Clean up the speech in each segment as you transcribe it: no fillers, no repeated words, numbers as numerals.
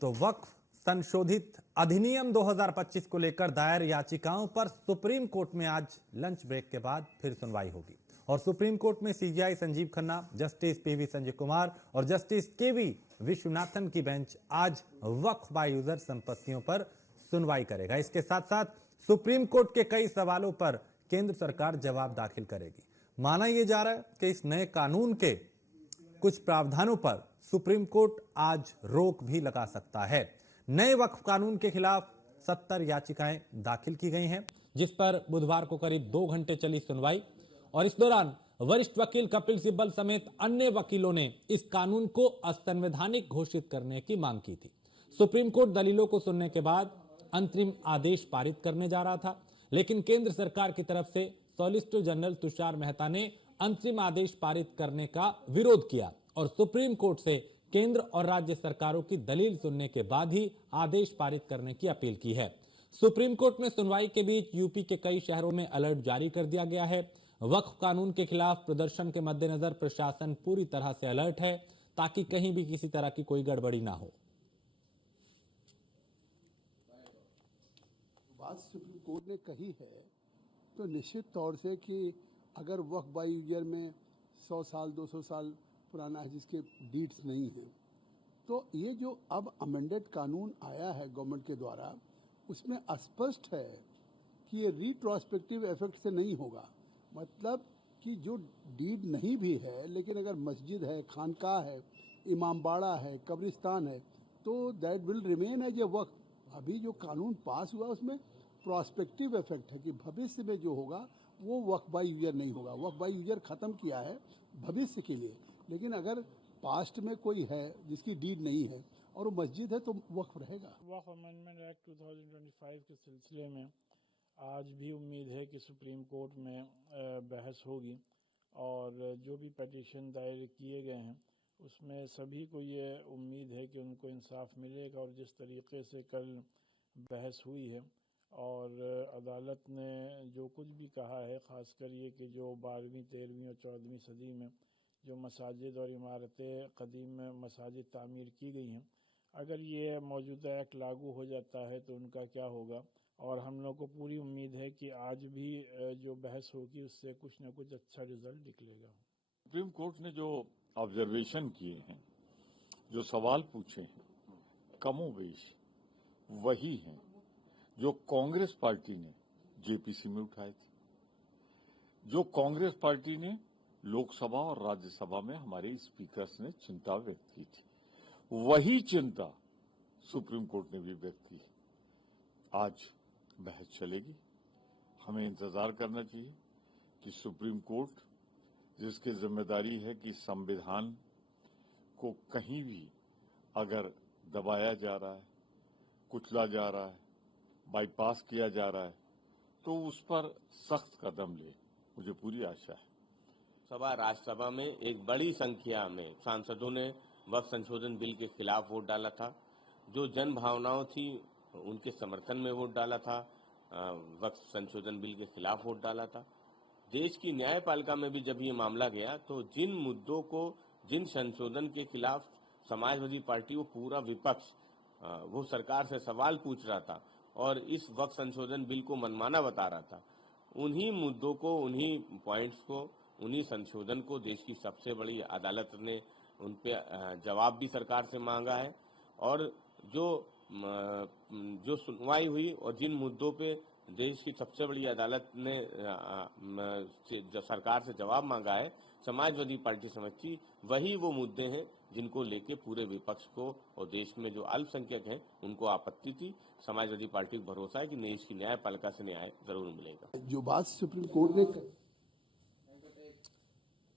तो वक्फ संशोधित अधिनियम 2025 को लेकर दायर याचिकाओं पर सुप्रीम कोर्ट में आज लंच ब्रेक के बाद फिर सुनवाई होगी और सुप्रीम कोर्ट में CJI Sanjeev Khanna, justice PV Sanjay Kumar और जस्टिस केवी विश्वनाथन की बेंच आज वक्फ बाय यूजर संपत्तियों पर सुनवाई करेगा। इसके साथ साथ सुप्रीम कोर्ट के कई सवालों पर केंद्र सरकार जवाब दाखिल करेगी। माना यह जा रहा है कि इस नए कानून के कुछ प्रावधानों पर सुप्रीम कोर्ट आज रोक भी लगा सकता है। नए वक्फ कानून के खिलाफ 70 याचिकाएं दाखिल की गई हैं, जिस पर बुधवार को करीब 2 घंटे चली सुनवाई और इस दौरान वरिष्ठ वकील कपिल सिब्बल समेत अन्य वकीलों ने इस कानून को असंवैधानिक घोषित करने की मांग की थी। सुप्रीम कोर्ट दलीलों को सुनने के बाद अंतरिम आदेश पारित करने जा रहा था, लेकिन केंद्र सरकार की तरफ से सॉलिसिटर जनरल तुषार मेहता ने अंतरिम आदेश पारित करने का विरोध किया और सुप्रीम कोर्ट से केंद्र और राज्य सरकारों की दलील सुनने के बाद ही आदेश पारित करने की अपील की है। सुप्रीम कोर्ट में सुनवाई के बीच यूपी के कई शहरों में अलर्ट जारी कर दिया गया है। वक्फ कानून के खिलाफ प्रदर्शन के मद्देनजर प्रशासन पूरी तरह से अलर्ट है ताकि कहीं भी किसी तरह की कोई गड़बड़ी ना हो। बात सुप्रीम कोर्ट ने कही है तो निश्चित तौर से कि अगर वक्फ बाय यूजर में 100 साल 200 साल पुराना है जिसके डीड्स नहीं हैं, तो ये जो अब अमेंडेड कानून आया है गवर्नमेंट के द्वारा, उसमें स्पष्ट है कि ये रिट्रोस्पेक्टिव इफेक्ट से नहीं होगा। मतलब कि जो डीड नहीं भी है, लेकिन अगर मस्जिद है, खानकाह है, इमामबाड़ा है, कब्रिस्तान है, तो that will remain as a waqf. अभी जो कानून पास हुआ उसमें प्रोस्पेक्टिव इफेक्ट है कि भविष्य में जो होगा वो वक्फ बाय यूजर नहीं होगा। वक्फ बाय यूजर खत्म किया है भविष्य के लिए, लेकिन अगर पास्ट में कोई है जिसकी डीड नहीं है और वो मस्जिद है तो वक्फ रहेगा। वक्फ अमेंडमेंट एक्ट 2025 के सिलसिले में आज भी उम्मीद है कि सुप्रीम कोर्ट में बहस होगी और जो भी पिटीशन दायर किए गए हैं उसमें सभी को ये उम्मीद है कि उनको इंसाफ मिलेगा। और जिस तरीके से कल बहस हुई है और अदालत ने जो कुछ भी कहा है, ख़ासकर ये कि जो 12वीं 13वीं और 14वीं सदी में जो मसाजिद और इमारतें कदीम मसाजिद तामीर की गई हैं, अगर ये मौजूदा एक्ट लागू हो जाता है तो उनका क्या होगा। और हम लोग को पूरी उम्मीद है कि आज भी जो बहस होगी उससे कुछ न कुछ अच्छा रिजल्ट निकलेगा। सुप्रीम कोर्ट ने जो ऑब्जर्वेशन किए हैं, जो सवाल पूछे हैं, कमोबेश वही हैं जो कांग्रेस पार्टी ने जेपीसी में उठाए थे, जो कांग्रेस पार्टी ने लोकसभा और राज्यसभा में हमारे स्पीकर्स ने चिंता व्यक्त की थी। वही चिंता सुप्रीम कोर्ट ने भी व्यक्त की। आज बहस चलेगी। हमें इंतजार करना चाहिए कि सुप्रीम कोर्ट, जिसकी जिम्मेदारी है कि संविधान को कहीं भी अगर दबाया जा रहा है, कुचला जा रहा है, बाईपास किया जा रहा है, तो उस पर सख्त कदम ले। मुझे पूरी आशा है। सभा राज्यसभा में एक बड़ी संख्या में सांसदों ने वक्फ संशोधन बिल के खिलाफ वोट डाला था। जो जन भावनाओं थी उनके समर्थन में वोट डाला था, वक्फ संशोधन बिल के खिलाफ वोट डाला था। देश की न्यायपालिका में भी जब ये मामला गया तो जिन मुद्दों को, जिन संशोधन के खिलाफ समाजवादी पार्टी, वो पूरा विपक्ष वो सरकार से सवाल पूछ रहा था और इस वक्फ संशोधन बिल को मनमाना बता रहा था, उन्हीं मुद्दों को, उन्हीं पॉइंट्स को, उन्हीं संशोधन को देश की सबसे बड़ी अदालत ने उन पे जवाब भी सरकार से मांगा है। और जो सुनवाई हुई और जिन मुद्दों पे देश की सबसे बड़ी अदालत ने सरकार से जवाब मांगा है, समाजवादी पार्टी समझती वही वो मुद्दे हैं जिनको लेके पूरे विपक्ष को और देश में जो अल्पसंख्यक हैं उनको आपत्ति थी। समाजवादी पार्टी को भरोसा है कि देश की न्यायपालिका से न्याय जरूर मिलेगा। जो बात सुप्रीम कोर्ट ने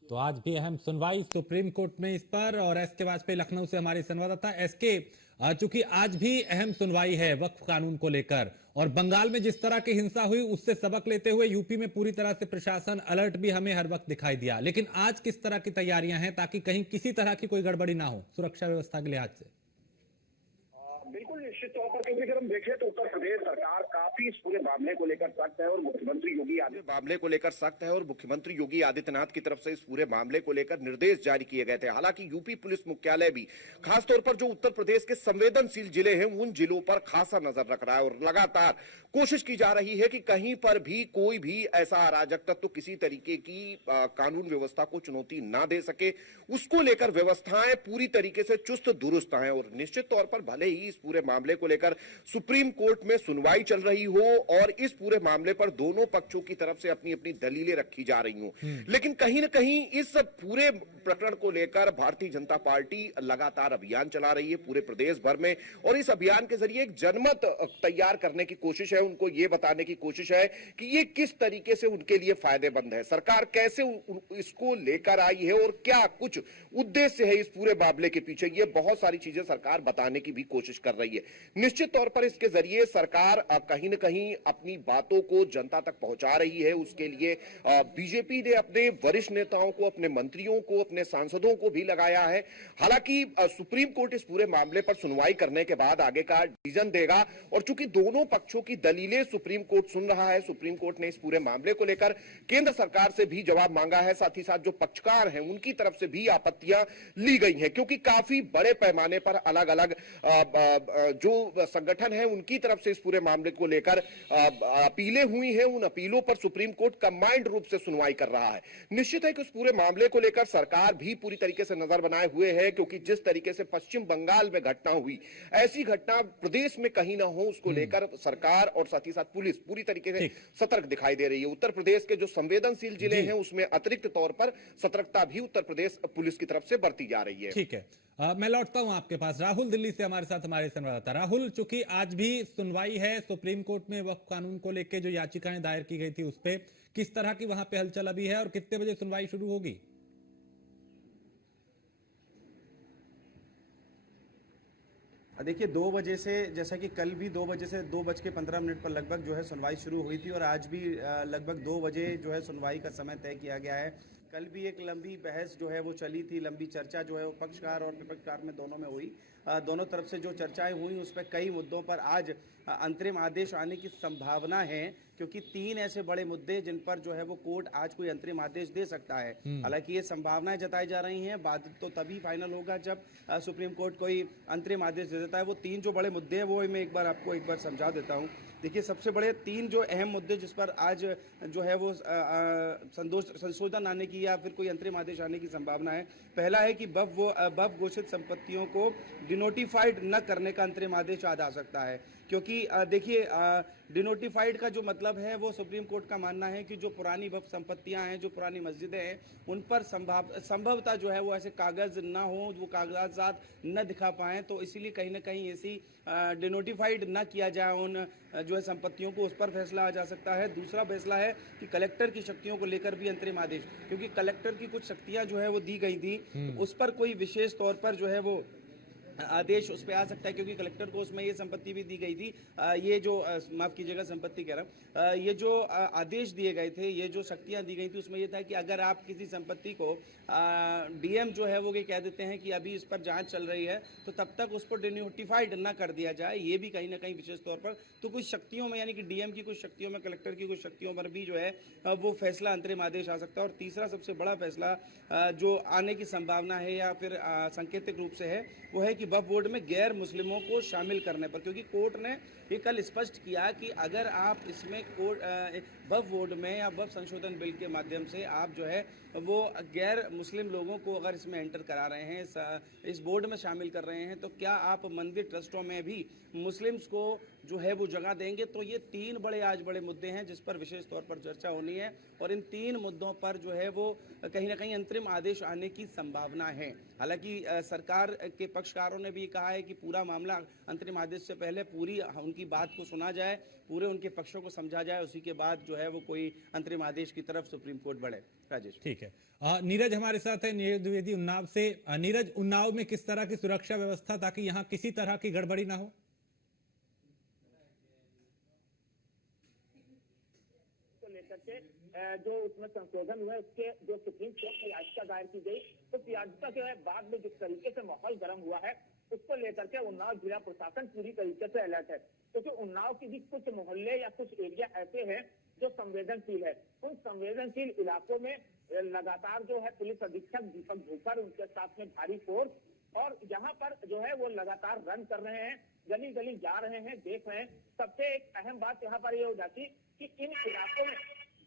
तो आज भी अहम सुनवाई सुप्रीम कोर्ट में इस पर। और एसके वाजपेयी लखनऊ से हमारे संवाददाता। एसके, चूंकि आज भी अहम सुनवाई है वक्फ कानून को लेकर और बंगाल में जिस तरह की हिंसा हुई उससे सबक लेते हुए यूपी में पूरी तरह से प्रशासन अलर्ट भी हमें हर वक्त दिखाई दिया, लेकिन आज किस तरह की तैयारियां हैं ताकि कहीं किसी तरह की कोई गड़बड़ी ना हो सुरक्षा व्यवस्था के लिहाज से? बिल्कुल निश्चित तौर पर, क्योंकि अगर हम देखें तो उत्तर प्रदेश सरकार काफी इस पूरे मामले को लेकर सख्त है और मुख्यमंत्री योगी आदित्यनाथ की तरफ से इस पूरे मामले को लेकर निर्देश जारी किए गए थे। हालांकि यूपी पुलिस मुख्यालय भी खासतौर पर जो उत्तर प्रदेश के संवेदनशील जिले हैं उन जिलों पर खासा नजर रख रहा है और लगातार कोशिश की जा रही है कि कहीं पर भी कोई भी ऐसा अराजक तत्व किसी तरीके की कानून व्यवस्था को चुनौती ना दे सके, उसको लेकर व्यवस्थाएं पूरी तरीके से चुस्त दुरुस्त हैं। और निश्चित तौर पर भले ही इस पूरे मामले को लेकर सुप्रीम कोर्ट में सुनवाई चल रही हो और इस पूरे मामले पर दोनों पक्षों की तरफ से अपनी अपनी दलीलें रखी जा रही हो, लेकिन कहीं ना कहीं इस पूरे प्रकरण को लेकर भारतीय जनता पार्टी लगातार अभियान चला रही है पूरे प्रदेश भर में, और इस अभियान के जरिए एक जनमत तैयार करने की कोशिश है, उनको ये बताने की कोशिश है कि ये किस तरीके से उनके लिए फायदेमंद है, सरकार कैसे इसको लेकर आई है और क्या कुछ उद्देश्य है इस पूरे मामले के पीछे। ये बहुत सारी चीजें सरकार बताने की भी कोशिश कर रही है। निश्चित तौर पर इसके जरिए सरकार कहीं न कहीं अपनी बातों को जनता तक पहुंचा रही है। उसके लिए बीजेपी ने अपने वरिष्ठ नेताओं को, अपने मंत्रियों को, अपने सांसदों को भी लगाया है। हालांकि सुप्रीम कोर्ट इस पूरे मामले पर सुनवाई करने के बाद आगे का डिसीजन देगा, और चूंकि दोनों पक्षों की दलीलें सुप्रीम कोर्ट सुन रहा है, सुप्रीम कोर्ट ने इस पूरे मामले को लेकर केंद्र सरकार से भी जवाब मांगा है। साथ ही साथ जो पक्षकार हैं उनकी तरफ से भी आपत्तियां ली गई हैं, क्योंकि काफी बड़े पैमाने पर अलग अलग जो संगठन है उनकी तरफ से इस पूरे मामले को लेकर अपीलें हुई हैं। उन अपीलों पर सुप्रीम कोर्ट कंबाइंड रूप से सुनवाई कर रहा है। निश्चित है कि उस पूरे मामले को लेकर सरकार भी पूरी तरीके से नजर बनाए हुए है, क्योंकि जिस तरीके से पश्चिम बंगाल में घटना हुई, ऐसी घटना प्रदेश में कहीं ना हो, उसको लेकर सरकार और साथ ही साथ पुलिस पूरी तरीके से सतर्क दिखाई दे रही है। उत्तर प्रदेश के जो संवेदनशील जिले हैं उसमें अतिरिक्त तौर पर सतर्कता भी उत्तर प्रदेश पुलिस की तरफ से बरती जा रही है। ठीक है, मैं लौटता हूं आपके पास। राहुल दिल्ली से हमारे साथ हमारे संवाददाता। राहुल, चूंकि आज भी सुनवाई है सुप्रीम कोर्ट में वक्फ कानून को लेकर जो याचिकाएं दायर की गई थी उस पे, किस तरह की वहां पे हलचल अभी है और कितने बजे सुनवाई शुरू होगी? देखिए 2 बजे से, जैसा कि कल भी 2 बजे से 2:15 पर लगभग जो है सुनवाई शुरू हुई थी, और आज भी लगभग 2 बजे जो है सुनवाई का समय तय किया गया है। कल भी एक लंबी बहस जो है वो चली थी, लंबी चर्चा जो है वो पक्षकार और विपक्षकार में दोनों में हुई। दोनों तरफ से जो चर्चाएं हुई उस पर कई मुद्दों पर आज अंतरिम आदेश आने की संभावना है, क्योंकि 3 ऐसे बड़े मुद्दे जिन पर जो है वो कोर्ट आज कोई अंतरिम आदेश दे सकता है। हालांकि ये संभावनाएं जताई जा रही हैं, बाद तो तभी फाइनल होगा जब सुप्रीम कोर्ट कोई अंतरिम आदेश दे देता है। वो 3 जो बड़े मुद्दे हैं वो मैं एक बार आपको समझा देता हूँ। देखिए, सबसे बड़े 3 जो अहम मुद्दे जिस पर आज जो है वो संशोधन आने की या फिर कोई अंतरिम आदेश आने की संभावना है। पहला है कि वक्फ घोषित संपत्तियों को डिनोटिफाइड न करने का अंतरिम आदेश आज आ सकता है, क्योंकि देखिए डिनोटिफाइड का जो मतलब है वो सुप्रीम कोर्ट का मानना है कि जो पुरानी वक्फ संपत्तियां हैं, जो पुरानी मस्जिदें हैं, उन पर संभवतः जो है वो ऐसे कागज ना हो, वो कागजात न दिखा पाएं, तो इसीलिए कहीं ना कहीं ऐसी डिनोटिफाइड ना किया जाए उन जो है संपत्तियों को, उस पर फैसला आ जा सकता है। दूसरा फैसला है कि कलेक्टर की शक्तियों को लेकर भी अंतरिम आदेश, क्योंकि कलेक्टर की कुछ शक्तियां जो है वो दी गई थी, उस पर कोई विशेष तौर पर जो है वो आदेश उस पर आ सकता है, क्योंकि कलेक्टर को उसमें ये संपत्ति भी दी गई थी, ये जो माफ कीजिएगा संपत्ति कह रहा हूँ, ये जो आदेश दिए गए थे, ये जो शक्तियां दी गई थी, उसमें ये था कि अगर आप किसी संपत्ति को डीएम जो है वो ये कह देते हैं कि अभी इस पर जांच चल रही है, तो तब तक उसको डिनोटिफाइड ना कर दिया जाए। ये भी कहीं ना कहीं विशेष तौर पर तो कुछ शक्तियों में, यानी कि डीएम की कुछ शक्तियों में, कलेक्टर की कुछ शक्तियों पर भी जो है वो फैसला अंतरिम आदेश आ सकता है। और तीसरा सबसे बड़ा फैसला जो आने की संभावना है या फिर सांकेतिक रूप से है, वो है कि वक्फ बोर्ड में गैर मुस्लिमों को शामिल करने पर, क्योंकि कोर्ट ने ये कल स्पष्ट किया कि अगर आप इसमें वक्फ बोर्ड में या वक्फ संशोधन बिल के माध्यम से आप जो है वो गैर मुस्लिम लोगों को अगर इसमें एंटर करा रहे हैं, इस बोर्ड में शामिल कर रहे हैं, तो क्या आप मंदिर ट्रस्टों में भी मुस्लिम्स को जो है वो जगह देंगे? तो ये 3 बड़े मुद्दे हैं जिस पर विशेष तौर पर चर्चा होनी है, और इन 3 मुद्दों पर जो है वो कहीं ना कहीं अंतरिम आदेश आने की संभावना है। हालांकि सरकार के पक्षकारों ने भी कहा है कि पूरा मामला अंतरिम आदेश से पहले पूरी उनकी बात को सुना जाए, पूरे उनके पक्षों को समझा जाए, उसी के बाद जो है वो कोई अंतरिम आदेश की तरफ सुप्रीम कोर्ट बढ़े। राजेश, ठीक है। नीरज हमारे साथ है, नीरज द्विवेदी उन्नाव से। नीरज, उन्नाव में किस तरह की सुरक्षा व्यवस्था ताकि यहाँ किसी तरह की गड़बड़ी ना हो? जो उसमें संशोधन हुआ, उसके जो सुप्रीम कोर्ट में याचिका दायर की गई, उस याचिका के बाद में जिस तरीके से माहौल गर्म हुआ है, उसको लेकर के उन्नाव जिला प्रशासन पूरी तरीके से अलर्ट है, क्योंकि उन्नाव के भी कुछ मोहल्ले या कुछ एरिया ऐसे हैं जो संवेदनशील है। उन संवेदनशील इलाकों में लगातार जो है पुलिस अधीक्षक दीपक भूकर, उनके साथ में भारी फोर्स, और यहाँ पर जो है वो लगातार रन कर रहे हैं, गली गली जा रहे हैं, देख रहे हैं। सबसे एक अहम बात यहाँ पर ये हो जाती कि इन इलाकों में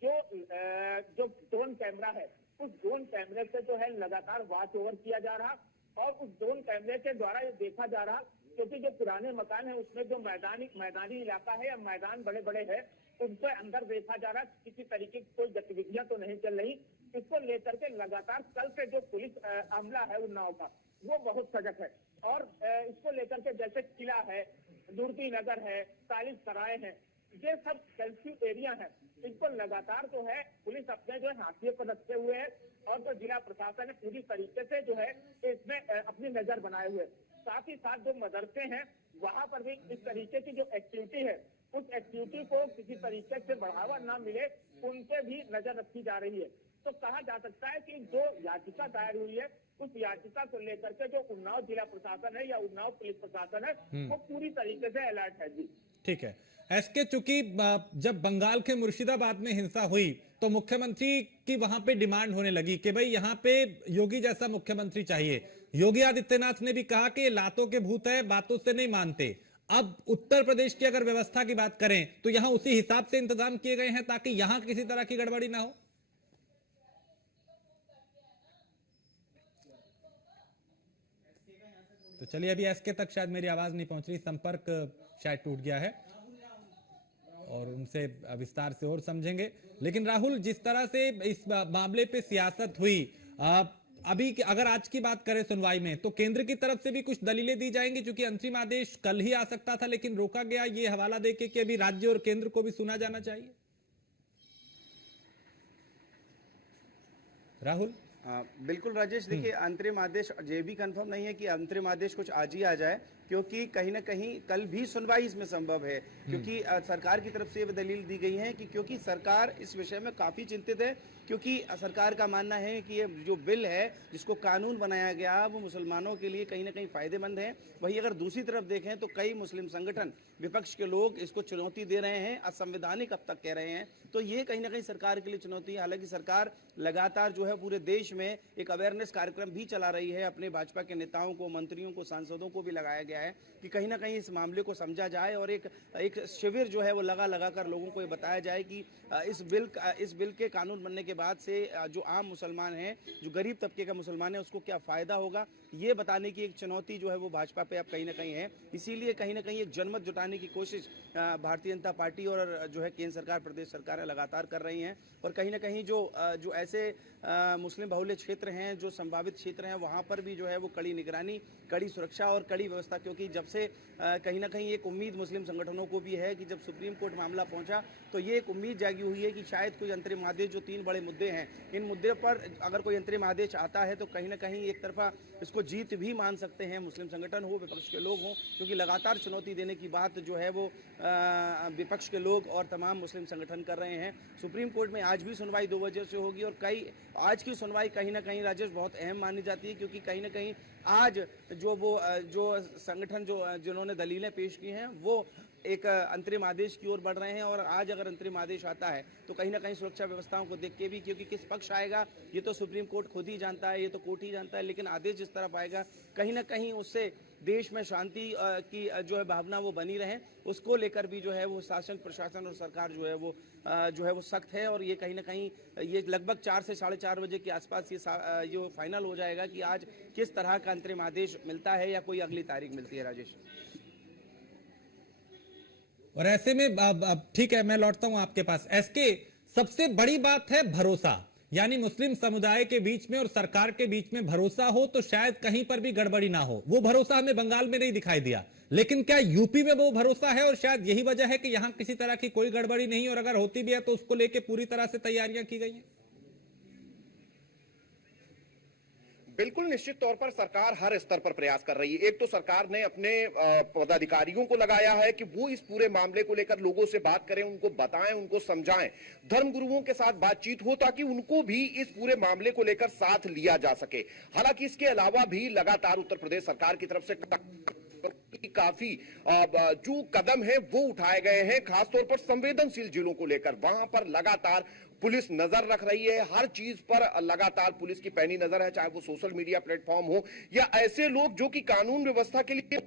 जो ड्रोन कैमरा है, उस ड्रोन कैमरे से जो है लगातार वॉच ओवर किया जा रहा, और उस ड्रोन कैमरे के द्वारा ये देखा जा रहा, क्योंकि जो पुराने मकान है उसमें जो मैदानी इलाका है या मैदान बड़े बड़े है, उनसे अंदर देखा जा रहा, किसी तरीके की कोई गतिविधियां तो नहीं चल रही। इसको लेकर के लगातार कल से जो पुलिस अमला है उन्नाव का, वो बहुत सजग है, और इसको लेकर के जैसे किला है, दुर्गी नगर है, सालिस सराय है, ये सब सेंसिटिव एरिया है, इनको लगातार जो है पुलिस अपने जो है हाशिए पर रखते हुए है, और जो जिला प्रशासन है पूरी तरीके से जो है इसमें अपनी नजर बनाए हुए। साथ ही साथ जो मदरसे हैं वहां पर भी इस तरीके की जो एक्टिविटी है, उस एक्टिविटी को किसी तरीके से बढ़ावा ना मिले, उन पे भी नजर रखी जा रही है। तो कहा जा सकता है कि जो याचिका दायर हुई है, उस याचिका को लेकर के जो उन्नाव जिला प्रशासन है या उन्नाव पुलिस प्रशासन है, वो पूरी तरीके से अलर्ट है जी। ठीक है एसके, चूंकि जब बंगाल के मुर्शिदाबाद में हिंसा हुई तो मुख्यमंत्री की वहां पे डिमांड होने लगी कि भाई यहाँ पे योगी जैसा मुख्यमंत्री चाहिए। योगी आदित्यनाथ ने भी कहा कि ये लातों के भूत है, बातों से नहीं मानते। अब उत्तर प्रदेश की अगर व्यवस्था की बात करें तो यहाँ उसी हिसाब से इंतजाम किए गए हैं ताकि यहां किसी तरह की गड़बड़ी ना हो। तो चलिए, अभी एसके तक शायद मेरी आवाज नहीं पहुंच रही, संपर्क शायद टूट गया है और उनसे विस्तार से और समझेंगे। लेकिन राहुल, जिस तरह से इस मामले पे सियासत हुई, अभी अगर आज की बात करें सुनवाई में, तो केंद्र की तरफ से भी कुछ दलीलें दी जाएंगी, क्योंकि अंतरिम आदेश कल ही आ सकता था लेकिन रोका गया, ये हवाला देके कि अभी राज्य और केंद्र को भी सुना जाना चाहिए। राहुल? बिल्कुल राजेश, देखिए अंतरिम आदेश ये भी कंफर्म नहीं है कि अंतरिम आदेश कुछ आज ही आ जाए, क्योंकि कहीं ना कहीं कल भी सुनवाई इसमें संभव है, क्योंकि सरकार की तरफ से ये दलील दी गई है कि क्योंकि सरकार इस विषय में काफ़ी चिंतित है, क्योंकि सरकार का मानना है कि ये जो बिल है जिसको कानून बनाया गया वो मुसलमानों के लिए कहीं ना कहीं फायदेमंद है। वहीं अगर दूसरी तरफ देखें तो कई मुस्लिम संगठन, विपक्ष के लोग इसको चुनौती दे रहे हैं, असंवैधानिक अब तक कह रहे हैं, तो ये कहीं ना कहीं सरकार के लिए चुनौती है। हालांकि सरकार लगातार जो है पूरे देश में एक अवेयरनेस कार्यक्रम भी चला रही है, अपने भाजपा के नेताओं को, मंत्रियों को, सांसदों को भी लगाया गया है कि कहीं ना कहीं इस मामले को समझा जाए और एक शिविर जो है वो लगा कर लोगों को ये बताया जाए कि इस बिल के कानून बनने के बाद से जो आम मुसलमान हैं, जो गरीब तबके का मुसलमान है, उसको क्या फायदा होगा, ये बताने की एक चुनौती जो है वो भाजपा पे अब कहीं ना कहीं है। इसीलिए कहीं ना कहीं एक जनमत जुटाने की कोशिश भारतीय जनता पार्टी और जो है केंद्र सरकार, प्रदेश सरकार लगातार कर रही हैं, और कहीं ना कहीं जो ऐसे मुस्लिम बहुल्य क्षेत्र हैं, जो संभावित क्षेत्र हैं, वहाँ पर भी जो है वो कड़ी निगरानी, कड़ी सुरक्षा और कड़ी व्यवस्था, क्योंकि जब से कहीं ना कहीं एक उम्मीद मुस्लिम संगठनों को भी है कि जब सुप्रीम कोर्ट मामला पहुंचा तो ये एक उम्मीद जागी हुई है कि शायद कोई अंतरिम आदेश, जो 3 बड़े मुद्दे हैं, इन मुद्दे पर अगर कोई अंतरिम आदेश आता है तो कहीं ना कहीं एक तरफा इसको जीत भी मान सकते हैं मुस्लिम संगठन हो, विपक्ष के लोग हों, क्योंकि लगातार चुनौती देने की बात जो है वो विपक्ष के लोग और तमाम मुस्लिम संगठन कर रहे हैं। सुप्रीम कोर्ट में आज भी सुनवाई 2 बजे से होगी, और आज की सुनवाई कहीं ना कहीं राजेश बहुत अहम मानी जाती है, क्योंकि कहीं ना कहीं आज जो संगठन जिन्होंने दलीलें पेश की हैं वो एक अंतरिम आदेश की ओर बढ़ रहे हैं, और आज अगर अंतरिम आदेश आता है तो कहीं ना कहीं सुरक्षा व्यवस्थाओं को देख के भी, क्योंकि किस पक्ष आएगा ये तो सुप्रीम कोर्ट खुद ही जानता है, ये तो कोर्ट ही जानता है, लेकिन आदेश जिस तरफ आएगा कहीं ना कहीं उससे देश में शांति की जो है भावना वो बनी रहे, उसको लेकर भी जो है वो शासन, प्रशासन और सरकार जो है वो सख्त है। और ये कहीं ना कहीं ये लगभग 4 से 4:30 बजे के आसपास ये फाइनल हो जाएगा कि आज किस तरह का अंतरिम आदेश मिलता है या कोई अगली तारीख मिलती है राजेश। और ऐसे में अब ठीक है, मैं लौटता हूं आपके पास। एसके, सबसे बड़ी बात है भरोसा, यानी मुस्लिम समुदाय के बीच में और सरकार के बीच में भरोसा हो तो शायद कहीं पर भी गड़बड़ी ना हो। वो भरोसा हमें बंगाल में नहीं दिखाई दिया, लेकिन क्या यूपी में वो भरोसा है? और शायद यही वजह है कि यहां किसी तरह की कोई गड़बड़ी नहीं, और अगर होती भी है तो उसको लेकर पूरी तरह से तैयारियां की गई हैं। बिल्कुल निश्चित तौर पर सरकार हर स्तर पर प्रयास कर रही है। एक तो सरकार ने अपने पदाधिकारियों को लगाया है कि वो इस पूरे मामले को लेकर लोगों से बात करें, उनको बताएं, उनको समझाएं, धर्मगुरुओं के साथ बातचीत हो ताकि उनको भी इस पूरे मामले को लेकर साथ लिया जा सके। हालांकि इसके अलावा भी लगातार उत्तर प्रदेश सरकार की तरफ से काफी जो कदम है वो उठाए गए हैं, खासतौर पर संवेदनशील जिलों को लेकर। वहां पर लगातार पुलिस नजर रख रही है, हर चीज पर लगातार पुलिस की पैनी नजर है, चाहे वो सोशल मीडिया प्लेटफॉर्म हो या ऐसे लोग जो कि कानून व्यवस्था के लिए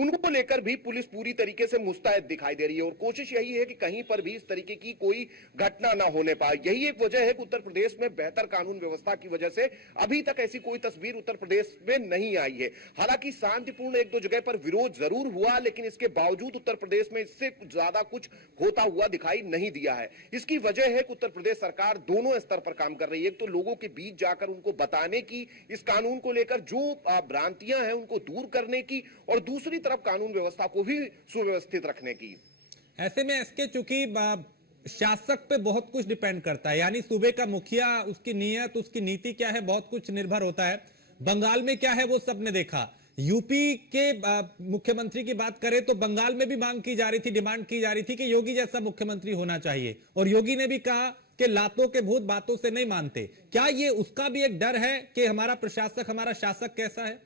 उनको लेकर भी पुलिस पूरी तरीके से मुस्तैद दिखाई दे रही है। और कोशिश यही है कि कहीं पर भी इस तरीके की कोई घटना ना होने पाए। यही एक वजह है कि उत्तर प्रदेश में बेहतर कानून व्यवस्था की वजह से अभी तक ऐसी कोई तस्वीर उत्तर प्रदेश में नहीं आई है। हालांकि शांतिपूर्ण एक दो जगह पर विरोध जरूर हुआ, लेकिन इसके बावजूद उत्तर प्रदेश में इससे ज्यादा कुछ होता हुआ दिखाई नहीं दिया है। इसकी वजह है कि उत्तर प्रदेश सरकार दोनों स्तर पर काम कर रही है। एक तो लोगों के बीच जाकर उनको बताने की, इस कानून को लेकर जो भ्रांतियां हैं उनको दूर करने की, और दूसरी तरफ कानून व्यवस्था को भी सुव्यवस्थित रखने की। ऐसे में इसके चूंकि शासक पे बहुत कुछ डिपेंड करता है, यानी सूबे का मुखिया, उसकी नीयत, उसकी नीति क्या है, बहुत कुछ निर्भर होता है। बंगाल में क्या है वो सबने देखा। यूपी के मुख्यमंत्री की बात करें तो बंगाल में भी मांग की जा रही थी, डिमांड की जा रही थी कि योगी जैसा मुख्यमंत्री होना चाहिए, और योगी ने भी कहा कि लातों के भूत बातों से नहीं मानते। क्या ये उसका भी एक डर है कि हमारा प्रशासक, हमारा शासक कैसा है?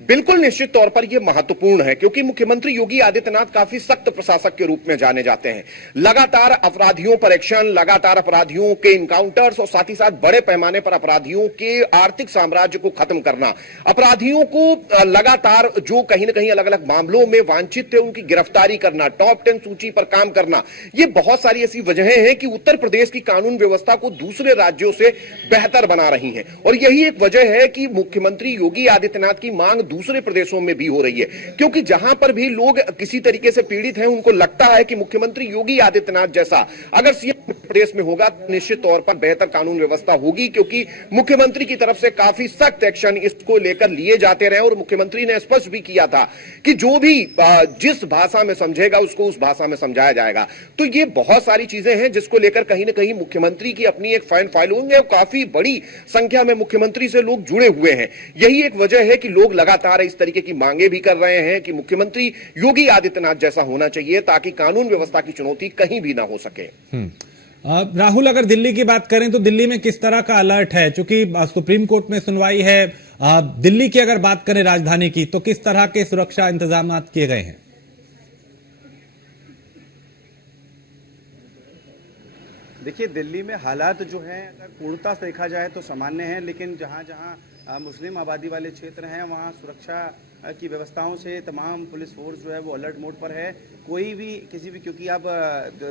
बिल्कुल निश्चित तौर पर यह महत्वपूर्ण है, क्योंकि मुख्यमंत्री योगी आदित्यनाथ काफी सख्त प्रशासक के रूप में जाने जाते हैं। लगातार अपराधियों पर एक्शन, लगातार अपराधियों के इनकाउंटर्स और साथ ही साथ बड़े पैमाने पर अपराधियों के आर्थिक साम्राज्य को खत्म करना, अपराधियों को लगातार जो कहीं ना कहीं अलग अलग मामलों में वांछित थे उनकी गिरफ्तारी करना, टॉप 10 सूची पर काम करना, ये बहुत सारी ऐसी वजहें हैं कि उत्तर प्रदेश की कानून व्यवस्था को दूसरे राज्यों से बेहतर बना रही हैं। और यही एक वजह है कि मुख्यमंत्री योगी आदित्यनाथ की मांग दूसरे प्रदेशों में भी हो रही है, क्योंकि जहां पर भी लोग किसी तरीके से पीड़ित हैं, उनको लगता है कि मुख्यमंत्री योगी आदित्यनाथ जैसा अगर सीएम प्रदेश में होगा तो निश्चित तौर पर बेहतर कानून व्यवस्था होगी, क्योंकि मुख्यमंत्री की तरफ से काफी सख्त एक्शन इसको लेकर लिए जाते रहे। और मुख्यमंत्री ने स्पष्ट भी किया था कि जो भी जिस भाषा में समझेगा उसको उस भाषा में समझाया जाएगा। तो ये बहुत सारी चीजें हैं जिसको लेकर कहीं ना कहीं मुख्यमंत्री की अपनी एक फैन फॉलोइंग है, काफी बड़ी संख्या में मुख्यमंत्री से लोग जुड़े हुए हैं। यही एक वजह है कि लोग लगातार इस तरीके की मांगे भी कर रहे हैं कि मुख्यमंत्री योगी आदित्यनाथ जैसा होना चाहिए, ताकि कानून व्यवस्था की चुनौती कहीं भी ना हो सके। राहुल, अगर दिल्ली की बात करें तो दिल्ली में किस तरह का अलर्ट है? चूंकि सुप्रीम कोर्ट में सुनवाई है, दिल्ली की अगर बात करें राजधानी की, तो किस तरह के सुरक्षा इंतजाम किए गए हैं? देखिए, दिल्ली में हालात जो हैं अगर पूर्णता से देखा जाए तो सामान्य हैं, लेकिन जहां जहां मुस्लिम आबादी वाले क्षेत्र हैं वहां सुरक्षा की व्यवस्थाओं से तमाम पुलिस फोर्स जो है वो अलर्ट मोड पर है। कोई भी किसी भी, क्योंकि अब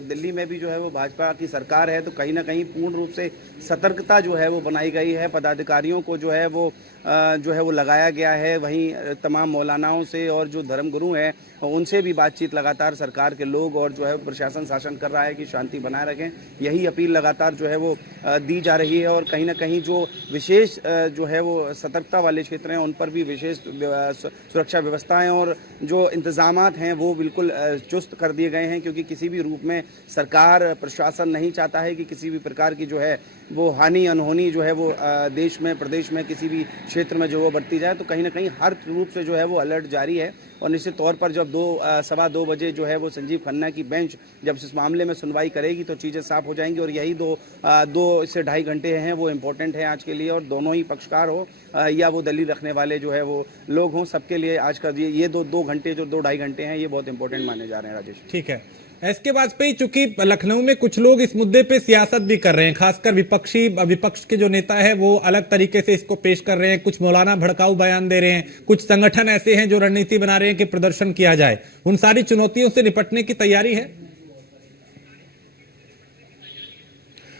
दिल्ली में भी जो है वो भाजपा की सरकार है, तो कहीं ना कहीं पूर्ण रूप से सतर्कता जो है वो बनाई गई है। पदाधिकारियों को जो है वो लगाया गया है। वहीं तमाम मौलानाओं से और जो धर्मगुरु हैं उनसे भी बातचीत लगातार सरकार के लोग और जो है प्रशासन शासन कर रहा है कि शांति बनाए रखें। यही अपील लगातार जो है वो दी जा रही है। और कहीं ना कहीं जो विशेष जो है वो सतर्कता वाले क्षेत्र हैं उन पर भी विशेष सुरक्षा व्यवस्थाएं और जो इंतजामात हैं वो बिल्कुल चुस्त कर दिए गए हैं, क्योंकि किसी भी रूप में सरकार प्रशासन नहीं चाहता है कि किसी भी प्रकार की जो है वो हानि अनहोनी जो है वो देश में, प्रदेश में, किसी भी क्षेत्र में जो वो बढ़ती जाए। तो कहीं ना कहीं हर रूप से जो है वो अलर्ट जारी है। और निश्चित तौर पर जब 2:15 बजे जो है वो संजीव खन्ना की बेंच जब इस मामले में सुनवाई करेगी तो चीज़ें साफ हो जाएंगी। और यही 2 से 2.5 घंटे हैं वो इम्पोर्टेंट हैं आज के लिए। और दोनों ही पक्षकार हो या वो दलील रखने वाले जो है वो लोग हों, सबके लिए आज का ये 2 घंटे जो 2-2.5 घंटे हैं ये बहुत इंपॉर्टेंट माने जा रहे हैं। राजेश, ठीक है। एसके वाजपेयी, चूंकि लखनऊ में कुछ लोग इस मुद्दे पे सियासत भी कर रहे हैं, खासकर विपक्ष के जो नेता है वो अलग तरीके से इसको पेश कर रहे हैं। कुछ मौलाना भड़काऊ बयान दे रहे हैं, कुछ संगठन ऐसे हैं जो रणनीति बना रहे हैं कि प्रदर्शन किया जाए। उन सारी चुनौतियों से निपटने की तैयारी है?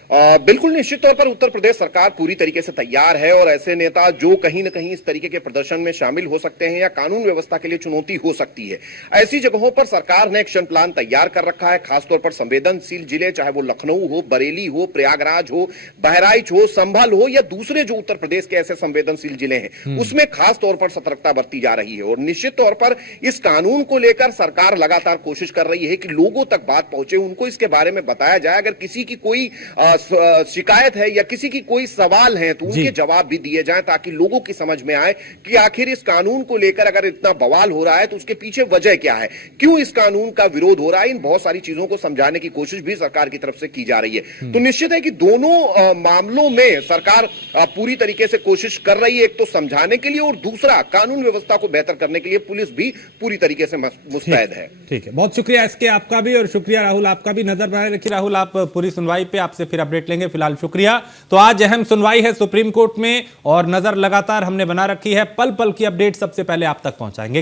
बिल्कुल निश्चित तौर पर उत्तर प्रदेश सरकार पूरी तरीके से तैयार है। और ऐसे नेता जो कहीं ना कहीं इस तरीके के प्रदर्शन में शामिल हो सकते हैं या कानून व्यवस्था के लिए चुनौती हो सकती है, ऐसी जगहों पर सरकार ने एक्शन प्लान तैयार कर रखा है। खासतौर पर संवेदनशील जिले, चाहे वो लखनऊ हो, बरेली हो, प्रयागराज हो, बहराइच हो, संभल हो या दूसरे जो उत्तर प्रदेश के ऐसे संवेदनशील जिले हैं, उसमें खास तौर पर सतर्कता बरती जा रही है। और निश्चित तौर पर इस कानून को लेकर सरकार लगातार कोशिश कर रही है कि लोगों तक बात पहुंचे, उनको इसके बारे में बताया जाए। अगर किसी की कोई शिकायत है या किसी की कोई सवाल है तो उनके जवाब भी दिए जाएं, ताकि लोगों की समझ में आए कि आखिर इस कानून को लेकर अगर इतना बवाल हो रहा है तो उसके पीछे वजह क्या है, क्यों इस कानून का विरोध हो रहा है। इन बहुत सारी चीजों को समझाने की कोशिश भी सरकार की तरफ से की जा रही है। तो निश्चित है कि दोनों मामलों में सरकार पूरी तरीके से कोशिश कर रही है, एक तो समझाने के लिए और दूसरा कानून व्यवस्था को बेहतर करने के लिए पुलिस भी पूरी तरीके से मुस्तैद है। ठीक है, बहुत शुक्रिया इसके आपका भी, और शुक्रिया राहुल आपका भी। नजर बनाए रखिए राहुल, आप पूरी सुनवाई पे, आपसे फिर अपडेट लेंगे। फिलहाल शुक्रिया। तो आज अहम सुनवाई है सुप्रीम कोर्ट में और नजर लगातार हमने बना रखी है, पल पल की अपडेट सबसे पहले आप तक पहुंचाएंगे।